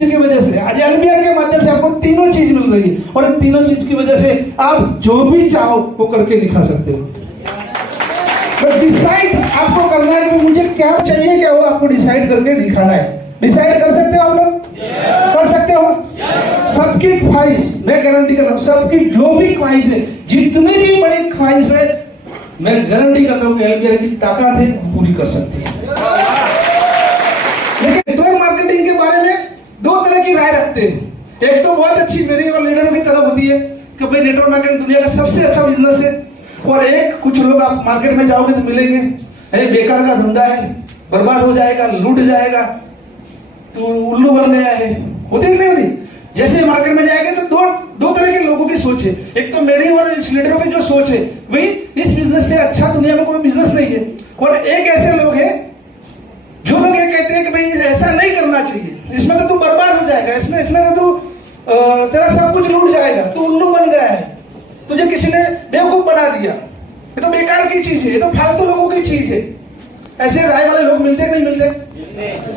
की वजह से आज एलबीआर के माध्यम से आपको तीनों चीज मिल रही है और इन तीनों चीज की वजह से आप जो भी चाहो वो करके दिखा सकते हो। बट डिसाइड आपको करना है कि मुझे क्या चाहिए, क्या वो आपको डिसाइड करके दिखाना है। डिसाइड कर सकते हो आप लोग? कर सकते हो? सबकी ख्वाहिश, मैं गारंटी कर रहा हूँ, सबकी जो भी ख्वाहिश है, जितनी भी बड़ी ख्वाहिश है, मैं गारंटी करता हूँ कि एलबीआर की ताकत है पूरी कर सकती है। लेकिन नेटवर्क मार्केटिंग के बारे में दो तरह की राय रखते हैं। एक तो बहुत अच्छी मेरी और लीडरों की तरफ होती है कि भाई नेटवर्क मार्केटिंग दुनिया का सबसे अच्छा बिजनेस है, और एक कुछ लोग आप मार्केट में जाओगे तो मिलेंगे, अरे बेकार का धंधा है, बर्बाद हो जाएगा, लूट जाएगा, तो उल्लू बन गया है। होती नहीं होती? जैसे मार्केट में जाएंगे तो दो तरह के लोगों की सोच है। एक तो मेरी और इस लीडरों की जो सोच है, भाई इस बिजनेस से अच्छा दुनिया में कोई बिजनेस नहीं है, और एक ऐसे लोग हैं जो लोग ये कहते हैं कि भाई ऐसा नहीं करना चाहिए, इसमें तो तू बर्बाद हो जाएगा, इसमें तो तू तेरा सब कुछ लूट जाएगा, तू उल्लू बन गया है, तुझे किसी ने बेवकूफ बना दिया, ये तो बेकार की चीज है, ये तो फालतू लोगों की चीज है। ऐसे राय वाले लोग मिलते नहीं मिलते?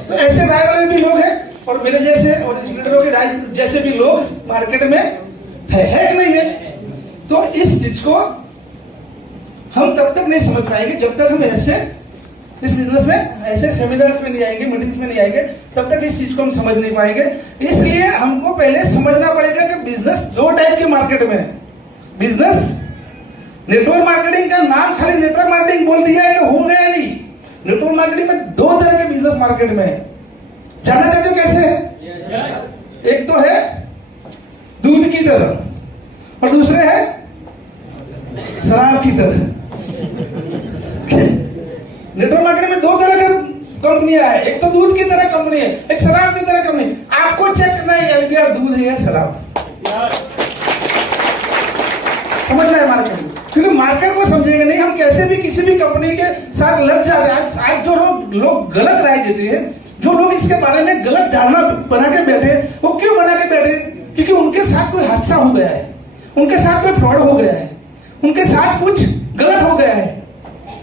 तो ऐसे राय वाले भी लोग हैं, और मेरे जैसे और इस लीडरों के राय जैसे भी लोग मार्केट में है कि नहीं है। तो इस चीज को हम तब तक नहीं समझ पाएंगे जब तक हम ऐसे इस बिजनेस में ऐसे सेमिनार्स में नहीं आएंगे, मीटिंग्स में नहीं आएंगे, तब तक इस चीज को हम समझ नहीं पाएंगे। इसलिए हमको पहले समझना पड़ेगा कि बिजनेस दो टाइप के मार्केट में है। बिजनेस नेटवर्क मार्केटिंग का नाम खाली नेटवर्क मार्केटिंग बोल दिया है कि हो गया नहीं। नेटवर्क मार्केटिंग में दो तरह के बिजनेस मार्केट में है। जानना चाहते हो कैसे है? एक तो है दूध की तरह और दूसरे है शराब की तरह। नेटवर्क मार्केटिंग में दो तरह की कंपनियां है, एक तो दूध की तरह कंपनी है, एक शराब की तरह कंपनी। आपको चेक करना है एलबीआर दूध है या शराब, समझना है मार्केट, क्योंकि मार्केट को समझेंगे नहीं हम कैसे भी किसी भी कंपनी के साथ लग जाते हैं। आज जो लोग गलत राय देते हैं, जो लोग इसके बारे में गलत धारणा बना के बैठे, वो क्यों बना के बैठे? क्योंकि उनके साथ कोई हादसा हो गया है, उनके साथ कोई फ्रॉड हो गया है, उनके साथ कुछ गलत हो गया है,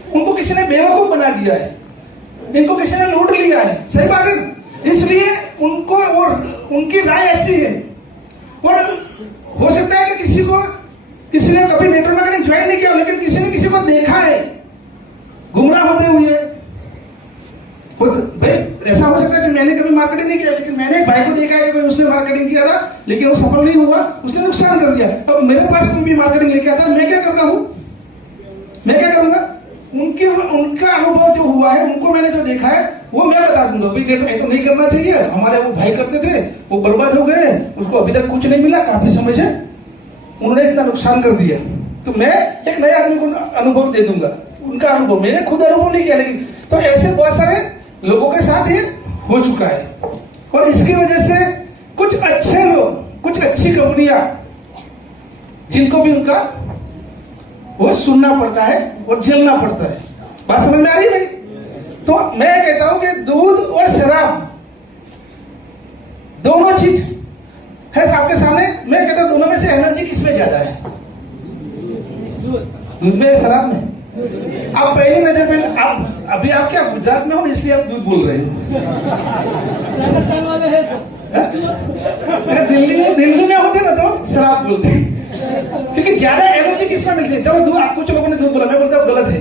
उनको किसी ने बेवकूफ बना दिया है, इनको किसी ने लूट लिया है। सही बात है? इसलिए उनको और उनकी राय ऐसी है। और हो सकता है कि किसी ने कभी नेटवर्क मार्केटिंग ज्वाइन नहीं किया, लेकिन किसी ने किसी को देखा है गुमराह होते हुए। भाई ऐसा हो सकता है कि मैंने कभी मार्केटिंग नहीं किया, लेकिन मैंने एक भाई को देखा है कि उसने मार्केटिंग किया था, लेकिन वो सफल नहीं हुआ, उसने नुकसान कर दिया। अब मेरे पास कोई भी मार्केटिंग लेके आता है, मैं क्या करता हूं? मैं क्या करूंगा? उनका अनुभव जो हुआ है, उनको मैंने जो देखा है वो मैं बता दूंगा। भाई नेटवर्क तो नहीं करना चाहिए, हमारे वो भाई करते थे, वो बर्बाद हो गए, उसको अभी तक कुछ नहीं मिला, काफी समय से उन्होंने इतना नुकसान कर दिया। तो मैं एक नए आदमी को अनुभव दे दूंगा, उनका अनुभव, मैंने खुद अनुभव नहीं किया, लेकिन तो ऐसे बहुत सारे लोगों के साथ ये हो चुका है। और इसकी वजह से कुछ अच्छे लोग, कुछ अच्छी कंपनियां, जिनको भी उनका वो सुनना पड़ता है और झेलना पड़ता है। बात समझ में आ रही है? तो मैं कहता हूं कि दूध और शराब दोनों चीज है आपके सामने। मैं कहता हूं दोनों में से एनर्जी किसमें ज्यादा है? दूध में या शराब में? आप पहली नजर पे आप अभी आप क्या गुजरात में हो इसलिए आप दूध बोल रहे हो। अगर दिल्ली में होते ना तो शराब बोलते, क्योंकि ज्यादा एनर्जी किसमें मिलती है? चलो दूध, आप कुछ लोगों ने दूध बोला, मैं बोलता हूं गलत है।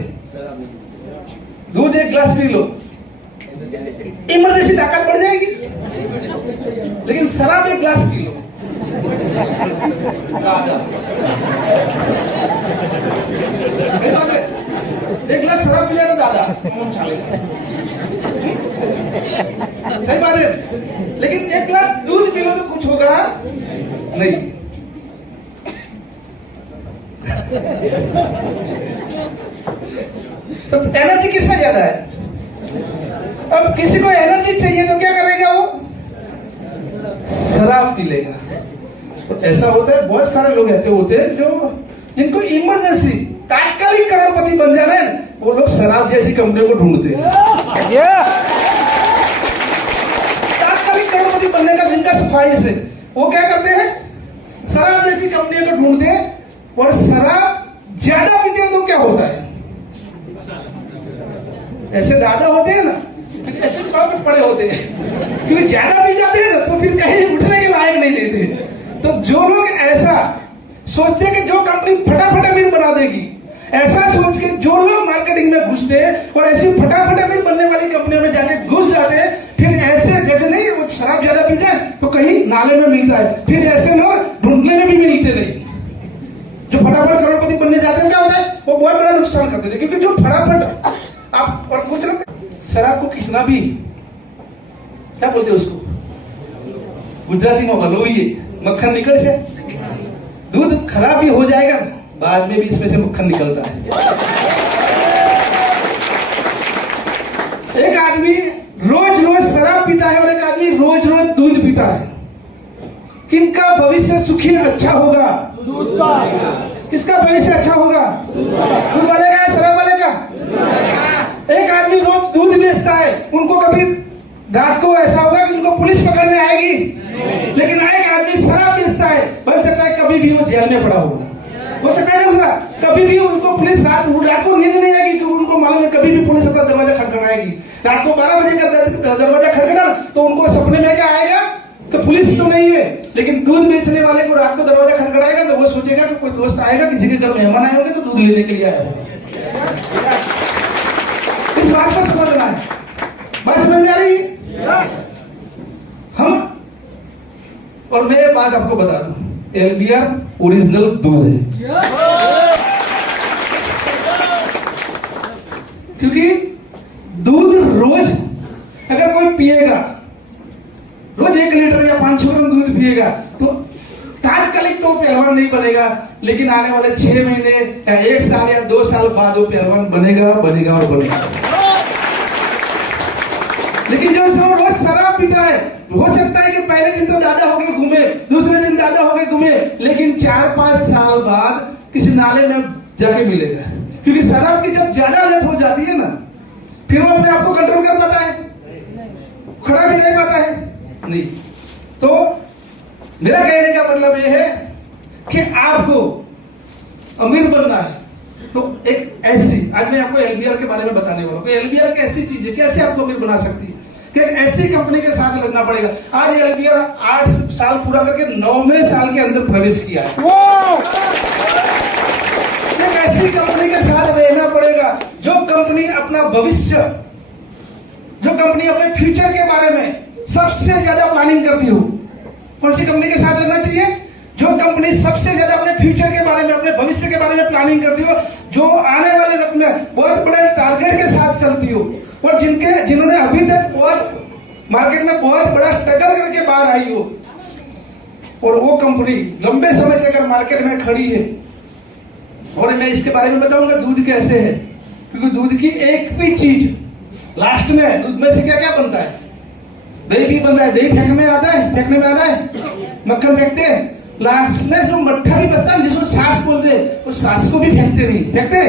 दूध एक गिलास पी लो, इमरजेंसी ताकत बढ़ जाएगी, लेकिन शराब एक गिलास पी लो दादा। सही बात है? एक गिलास शराब पी जाए तो दादा सही बात है, लेकिन एक गिलास दूध पी लो तो कुछ होगा नहीं। तो एनर्जी किसमें ज्यादा है? अब किसी को एनर्जी चाहिए तो क्या करेगा? वो शराब पी लेगा। तो ऐसा होता है, बहुत सारे लोग ऐसे होते हैं जो जिनको इमरजेंसी तात्कालिक करोड़पति बन जाना है, वो लोग शराब जैसी कंपनियों को ढूंढते हैं। तात्कालिक करोड़पति बनने का जिनका ख्वाहिश है, वो क्या करते हैं? शराब जैसी कंपनियों को ढूंढते हैं। और शराब ज्यादा पीते हैं तो क्या होता है? ऐसे दादा होते हैं ना, ऐसे कौन पे पड़े होते हैं, क्योंकि ज्यादा पी जाते हैं ना तो फिर फिर कहीं उठने के लायक नहीं रहते। तो जो लोग ऐसा सोचते कि जो कंपनी फटाफट अमीर बना देगी, ऐसा सोच के जो लोग मार्केटिंग में घुसते और ऐसी फटाफट अमीर बनने वाली कंपनियों में जाके घुस जाते, फिर ऐसे जैसे नहीं वो शराब ज्यादा पी जाए तो कहीं नाले में मिलता है, फिर ऐसे लोग ढूंढने में भी मिलते नहीं। जो फटाफट करोड़पति बनने जाते हैं क्या होता है, वो बहुत बड़ा नुकसान करते थे। क्योंकि जो फटाफट आप और कुछ लोग शराब को कितना भी क्या बोलते हैं उसको गुजराती में भलो ही मक्खन निकल जाए, दूध खराब भी हो जाएगा बाद में भी इसमें से मक्खन निकलता है। एक आदमी रोज रोज शराब पीता है और एक आदमी रोज रोज दूध पीता है। किनका भविष्य सुखी अच्छा होगा? दूध का। किसका भविष्य अच्छा होगा? दूध वाले का, शराब वाले का? एक आदमी रोज दूध बेचता है, उनको कभी रात को ऐसा होगा कि उनको पुलिस पकड़ने आएगी, लेकिन एक आदमी शराब बेचता है, बन सकता है कभी भी वो जेल में पड़ा होगा, हो सकता है ना होगा, कभी भी उनको पुलिस रात को नींद नहीं आएगी क्योंकि उनको मालूम है कभी भी पुलिस अपना दरवाजा खटखटाएगी। रात को 12 बजे का दरवाजा खटखटा तो उनको सपने में क्या आएगा कि पुलिस तो नहीं है, लेकिन दूध बेचने वाले को रात को दरवाजा खटखटाएगा तो वो सोचेगा कि कोई दोस्त आएगा, किसी के घर मेहमान आए होंगे तो दूध लेने के लिए आया होगा। इस बात को समझना है, बात समझ में आ रही है? हम और मैं बात आपको बता दूं, LBR ओरिजिनल दूध है, क्योंकि दूध रोज अगर कोई पिएगा, रोज 1 लीटर या 5-6 ग्राम दूध पिएगा तो तात्कालिक तो पहलवान नहीं बनेगा, लेकिन आने वाले 6 महीने या 1 साल या 2 साल बाद वो पहलवान बनेगा और बनेगा। लेकिन जो रोज शराब पीता है, हो सकता है कि पहले दिन तो ज्यादा हो गए घूमे, दूसरे दिन ज्यादा हो गए घूमे, लेकिन 4-5 साल बाद किसी नाले में जाके मिलेगा। क्योंकि शराब की जब ज्यादा लत हो जाती है ना, फिर वो अपने आप को कंट्रोल कर पाता है, खड़ा भी नहीं पाता है नहीं। तो मेरा कहने का मतलब यह है कि आपको अमीर बनना है तो एक ऐसी, आज मैं आपको LBR के बारे में बताने वाला हूं। LBR एक ऐसी चीज है कैसे आपको अमीर बना सकती है कि एक ऐसी कंपनी के साथ लगना पड़ेगा। आज LBR 8 साल पूरा करके 9वें साल के अंदर प्रवेश किया है। एक ऐसी कंपनी के साथ रहना पड़ेगा जो कंपनी अपना भविष्य, जो कंपनी अपने फ्यूचर के बारे में सबसे ज्यादा प्लानिंग करती हो। कौन सी कंपनी के साथ लगना चाहिए? जो कंपनी सबसे ज्यादा अपने फ्यूचर के बारे में, अपने भविष्य के बारे में प्लानिंग करती हो, जो आने वाले वक्त में बहुत बड़े टारगेट के साथ चलती हो, और जिन्होंने अभी तक बहुत मार्केट में बहुत बड़ा स्ट्रगल करके बाहर आई हो, और वो कंपनी लंबे समय से अगर मार्केट में खड़ी है। और मैं इसके बारे में बताऊंगा दूध कैसे है, क्योंकि दूध की एक भी चीज लास्ट में, दूध में से क्या क्या बनता है? दही भी बनता है, दही फेंकने में आता है, मक्खन फेंकते हैं, लास्ट में जो मट्ठा भी बचता है जिसको सास बोलते हैं, वो सास को भी फेंकते नहीं, फेंकते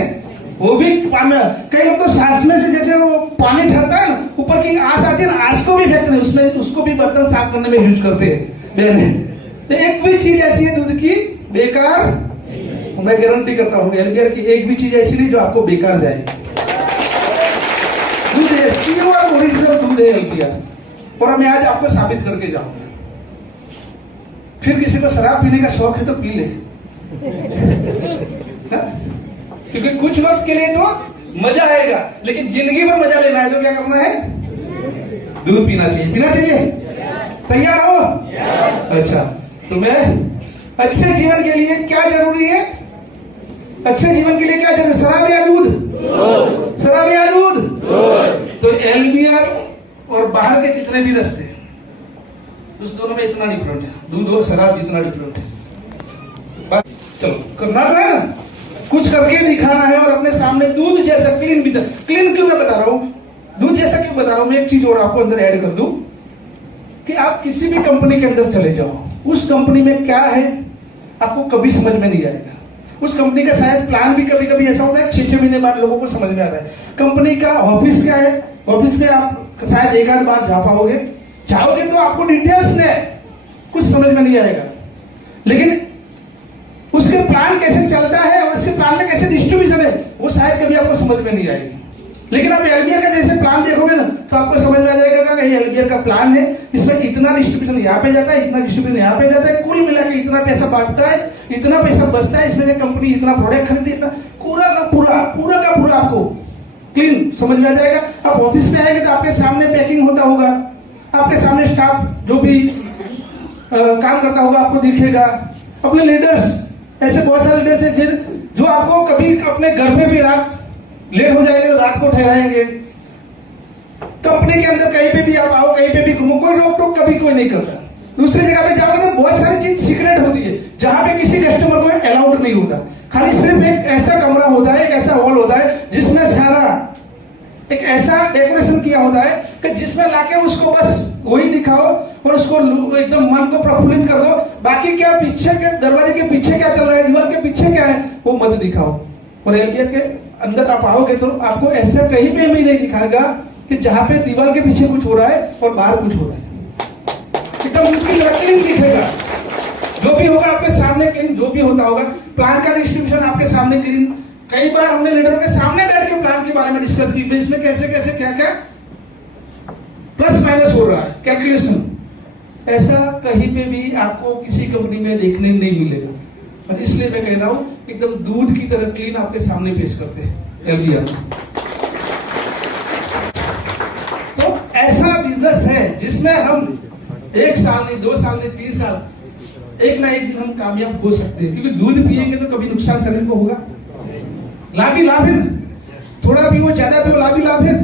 वो भी कई लोग तो सास में से जैसे वो पानी ठहरता है ना, ऊपर की आस आती है ना, आस को भी फेंकते नहीं, उसमें उसको भी बर्तन साफ करने में यूज करते हैं। तो एक भी चीज ऐसी है दूध की बेकार, मैं गारंटी करता हूँ LBR की एक भी चीज ऐसी नहीं जो आपको बेकार जाए। दूध प्योर ओरिजिनल दूध है LBR, और मैं आज आपको साबित करके जाऊंगा। फिर किसी को शराब पीने का शौक है तो पी ले, क्योंकि कुछ वक्त के लिए तो मजा आएगा, लेकिन जिंदगी भर मजा लेना है तो क्या करना है? दूध पीना चाहिए, पीना चाहिए। तैयार हो? अच्छा, तो मैं अच्छे जीवन के लिए क्या जरूरी है? अच्छे जीवन के लिए क्या जरूरी? शराब या दूध? शराब या दूध? तो LBR और बाहर के जितने भी रास्ते, उस दोनों में इतना डिफरेंट है, दूध और शराब जितना डिफरेंट है। बस चलो, करना तो है ना, कुछ करके दिखाना है, और अपने सामने दूध जैसा क्लीन भी, क्लीन क्यों मैं बता रहा हूं, दूध जैसा क्यों बता रहा हूं, मैं एक चीज और आपको अंदर ऐड कर दूं कि आप किसी भी कंपनी के अंदर चले जाओ, उस कंपनी में क्या है आपको कभी समझ में नहीं आएगा। उस कंपनी का शायद प्लान भी कभी कभी ऐसा होता है 6-6 महीने बाद लोगों को समझ में आता है। कंपनी का ऑफिस क्या है, ऑफिस में आप शायद एक आध बार जा पाओगे, जाओगे तो आपको डिटेल्स में कुछ समझ में नहीं आएगा, लेकिन उसके प्लान कैसे चलता है और उसके प्लान में कैसे डिस्ट्रीब्यूशन है वो शायद कभी आपको समझ में नहीं आएगी। लेकिन आप एलबीआर का जैसे प्लान देखोगे ना तो आपको समझ में आ जाएगा कि ये एलबीआर का प्लान है, इसमें इतना डिस्ट्रीब्यूशन यहाँ पे जाता है, इतना डिस्ट्रीब्यूशन यहाँ पे जाता है, कुल मिला के इतना पैसा बांटता है, इतना पैसा बचता है, इसमें से कंपनी इतना प्रोडक्ट खरीदती है, इतना पूरा का पूरा आपको क्लीन समझ में आ जाएगा। आप ऑफिस में आएंगे तो आपके सामने पैकिंग होता होगा, आपके सामने स्टाफ जो भी काम करता होगा आपको दिखेगा। अपने लीडर्स, ऐसे बहुत सारे लीडर्स हैं जो आपको कभी अपने घर पे भी रात लेट हो जाएंगे तो रात को ठहराएंगे। कंपनी के अंदर कहीं पे भी आप आओ, कहीं पे भी घूमो, कोई रोक टोक कभी कोई नहीं करता। दूसरी जगह पे जाओगे तो बहुत सारी चीज सीक्रेट होती है जहां पे किसी कस्टमर को अलाउड नहीं होता। खाली सिर्फ एक ऐसा कमरा होता है, एक ऐसा हॉल होता है जिसमें सारा एक ऐसा डेकोरेशन किया होता है कि जिसमें लाके उसको बस वही दिखाओ और उसको एकदम मन को प्रफुल्लित कर दो। बाकी क्या पीछे के दरवाजे के पीछे क्या चल रहा है, दीवार के पीछे क्या है, वो मत दिखाओ। और एलबीआर के अंदर आप आओगे तो आपको ऐसा कहीं पे भी नहीं दिखाएगा कि जहां पे दीवार के पीछे कुछ हो रहा है और बाहर कुछ हो रहा है। एकदम उसकी क्लीन दिखेगा, जो भी होगा आपके सामने क्लीन, जो भी होता होगा। प्लान का डिस्ट्रीब्यूशन आपके सामने क्लीन। कई बार हमने लीडरों के सामने बैठ के प्लान के बारे में डिस्कस की, इसमें कैसे कैसे क्या क्या प्लस माइनस हो रहा है, कैलकुलेशन। ऐसा कहीं पे भी आपको किसी कंपनी में देखने नहीं मिलेगा। और इसलिए मैं कह रहा हूं एकदम दूध की तरह क्लीन आपके सामने पेश करते हैं एलबीआर। तो ऐसा बिजनेस है जिसमें हम 1 साल नहीं, 2 साल नहीं, 3 साल, एक ना एक दिन हम कामयाब हो सकते हैं। क्योंकि दूध पिएंगे तो कभी नुकसान शरीर को होगा, लाभ ही लाभ है ना। थोड़ा भी वो ज्यादा भी वो लाभ ही लाभ है।